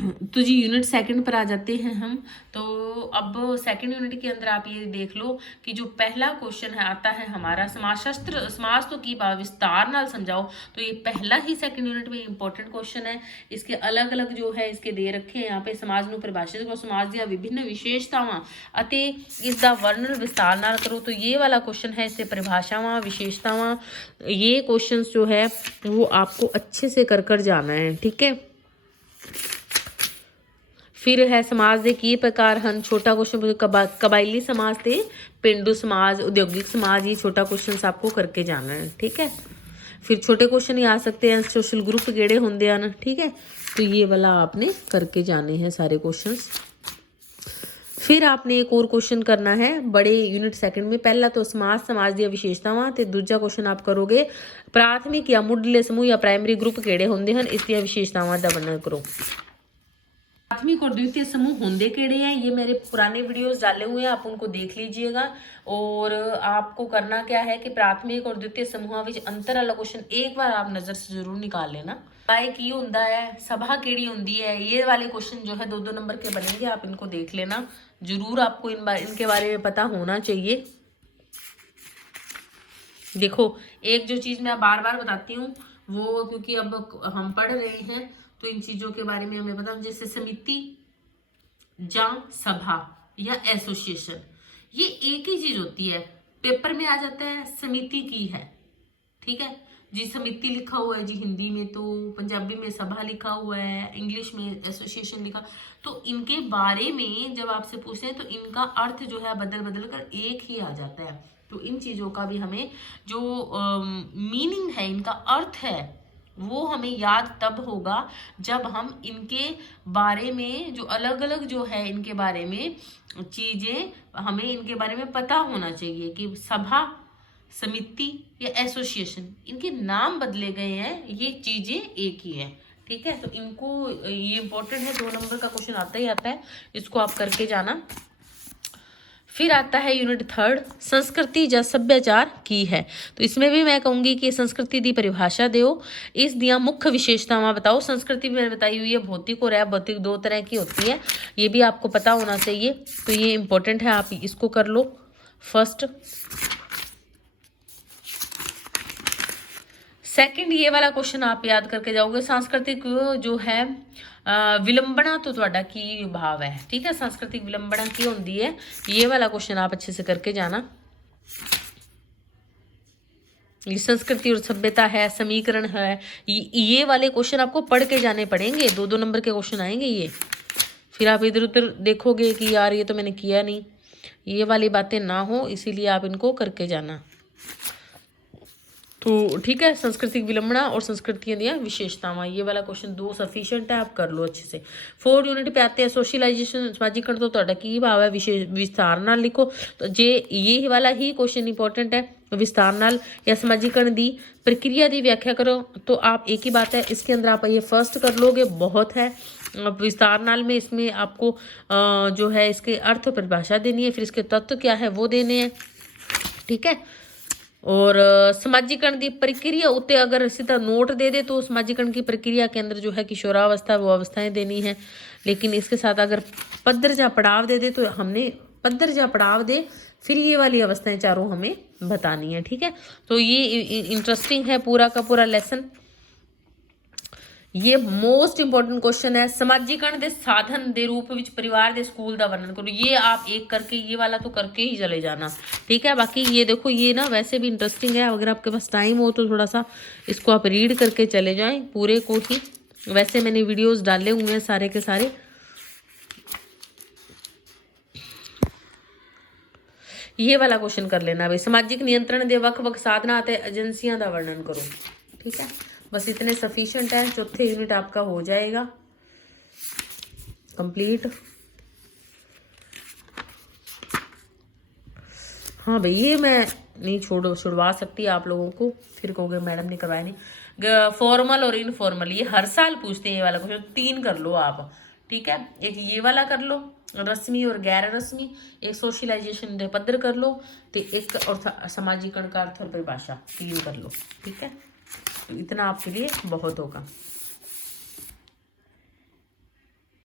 तो जी unit second पर आ जाते हैं हम। तो अब सेकंड यूनिट के अंदर आप ये देख लो कि जो पहला क्वेश्चन है आता है हमारा समाजशास्त्र समाज तो की विस्तार नाल समझाओ। तो ये पहला ही सेकंड यूनिट में इंपॉर्टेंट क्वेश्चन है। इसके अलग अलग जो है इसके दे रखे हैं यहाँ पे। समाज ਨੂੰ परिभाषित करो, समाज ਦੀਆਂ विभिन्न विशेषतावां ਅਤੇ ਇਸ ਦਾ ਵਰਣਨ ਵਿਸਤਾਰ ਨਾਲ करो। तो ये वाला क्वेश्चन है, इससे परिभाषावां विशेषतावां ये क्वेश्चंस जो है वो आपको अच्छे से कर जाना है, ठीक है। फिर है समाज के की प्रकार हैं। छोटा क्वेश्चन कबायली समाज ते पेंडू समाज, औद्योगिक समाज, ये छोटा क्वेश्चन आपको करके जाना है, ठीक है। फिर छोटे क्वेश्चन ही आ सकते हैं, सोशल ग्रुप केड़े होंदे हैं, ठीक है। तो ये वाला आपने करके जाने हैं सारे क्वेश्चंस। फिर आपने एक और क्वेश्चन करना है बड़े यूनिट सेकंड में। पहला तो समाज दी विशेषतावां ते दूजा क्वेश्चन आप करोगे प्राथमिक या मुढ़ले समूह या प्राइमरी ग्रुप केड़े होंदे हैं, इस दी विशेषतावां दा वर्णन करो। प्राथमिक और द्वितीय समूह होंदे केड़े हैं, ये मेरे पुराने वीडियोस डाले हुए हैं, आप उनको देख लीजिएगा। और आपको करना क्या है कि प्राथमिक और द्वितीय समूहों विच अंतर वाला क्वेश्चन एक बार आप नज़र से जरूर निकाल लेना। काय की हुंदा है, सभा केड़ी हुंदी है, ये वाले क्वेश्चन जो है 2-2 नंबर के बनेंगे, आप इनको देख लेना जरूर। आपको इनके बारे में पता होना चाहिए। देखो एक जो चीज़ मैं बार बार बताती हूँ वो, क्योंकि अब हम पढ़ रहे हैं तो इन चीज़ों के बारे में हमें पता, जैसे समिति या सभा या एसोसिएशन, ये एक ही चीज़ होती है। पेपर में आ जाता है समिति की है, ठीक है जी, समिति लिखा हुआ है जी हिंदी में, तो पंजाबी में सभा लिखा हुआ है, इंग्लिश में एसोसिएशन लिखा। तो इनके बारे में जब आपसे पूछते हैं तो इनका अर्थ जो है बदल बदल कर एक ही आ जाता है। तो इन चीज़ों का भी हमें जो मीनिंग है, इनका अर्थ है, वो हमें याद तब होगा जब हम इनके बारे में जो अलग अलग जो है इनके बारे में चीज़ें, हमें इनके बारे में पता होना चाहिए कि सभा, समिति या एसोसिएशन, इनके नाम बदले गए हैं, ये चीज़ें एक ही है, ठीक है। तो इनको ये इंपॉर्टेंट है, 2 नंबर का क्वेश्चन आता ही आता है, इसको आप करके जाना। फिर आता है यूनिट थर्ड, संस्कृति या सभ्याचार की है। तो इसमें भी मैं कहूँगी कि संस्कृति की परिभाषा दो, इस दिया मुख्य विशेषतावां बताओ। संस्कृति मैंने बताई हुई है भौतिक और अभौतिक 2 तरह की होती है, ये भी आपको पता होना चाहिए। तो ये इंपॉर्टेंट है, आप इसको कर लो फर्स्ट। सेकंड ये वाला क्वेश्चन आप याद करके जाओगे, सांस्कृतिक जो है विलंबना तो ਤੁਹਾਡਾ की भाव है, ठीक है। सांस्कृतिक विलंबना की होती है, ये वाला क्वेश्चन आप अच्छे से करके जाना। ये संस्कृति और सभ्यता है, समीकरण है, ये वाले क्वेश्चन आपको पढ़ के जाने पड़ेंगे, 2-2 नंबर के क्वेश्चन आएंगे ये। फिर आप इधर उधर देखोगे कि यार ये तो मैंने किया नहीं, ये वाली बातें ना हो, इसीलिए आप इनको करके जाना। तो ठीक है, सांस्कृतिक विलंबना और संस्कृतियों दी विशेषतावां, ये वाला क्वेश्चन 2 सफिशिएंट है, आप कर लो अच्छे से। 4 यूनिट पे आते हैं सोशलाइजेशन, समाजीकरण तो ਤੁਹਾਡਾ की भाव है, विशेष विस्तार नाल लिखो। तो जे ये वाला ही क्वेश्चन इंपॉर्टेंट है, विस्तार नाल या समाजीकरण दी प्रक्रिया की व्याख्या करो। तो आप एक ही बात है, इसके अंदर आप ये फर्स्ट कर लोगे, बहुत है। विस्तार नाल में इसमें आपको जो है इसके अर्थ परिभाषा देनी है, फिर इसके तत्व क्या है वो देने हैं, ठीक है। और समाजीकरण की प्रक्रिया उत्ते अगर सीधा नोट दे दे तो समाजीकरण की प्रक्रिया के अंदर जो है किशोरावस्था वो अवस्थाएं देनी है, लेकिन इसके साथ अगर पद्धर या पड़ाव दे दे तो हमने पद्धर या पड़ाव दे फिर ये वाली अवस्थाएं चारों हमें बतानी है, ठीक है। तो ये इंटरेस्टिंग है पूरा का पूरा लेसन। ये मोस्ट इंपॉर्टेंट क्वेश्चन है, समाजीकरण के साधन के रूप में परिवार के स्कूल का वर्णन करो। ये आप एक करके, ये वाला तो करके ही चले जाना, ठीक है। बाकी ये देखो, ये ना वैसे भी इंटरेस्टिंग है, अगर आपके पास टाइम हो तो थोड़ा सा इसको आप रीड करके चले जाएं पूरे को ही। वैसे मैंने वीडियोस डाले हुए हैं सारे के सारे। ये वाला क्वेश्चन कर लेना भाई, समाजिक नियंत्रण के वक्-वक् साधना एजेंसियां का वर्णन करो, ठीक है। बस इतने सफिशिएंट है, चौथे यूनिट आपका हो जाएगा कंप्लीट। हाँ भाई, ये मैं नहीं छुड़वा सकती आप लोगों को, फिर कहोगे मैडम ने करवाया नहीं। फॉर्मल और इनफॉर्मल ये हर साल पूछते हैं, ये वाला क्वेश्चन 3 कर लो आप, ठीक है। एक ये वाला कर लो रस्मी और गैर रस्मी, एक सोशलाइजेशन के पद्धर कर लो, तो एक और समाजीकरण का अर्थ और परिभाषा 3 कर लो, ठीक है। तो इतना आपके लिए बहुत होगा।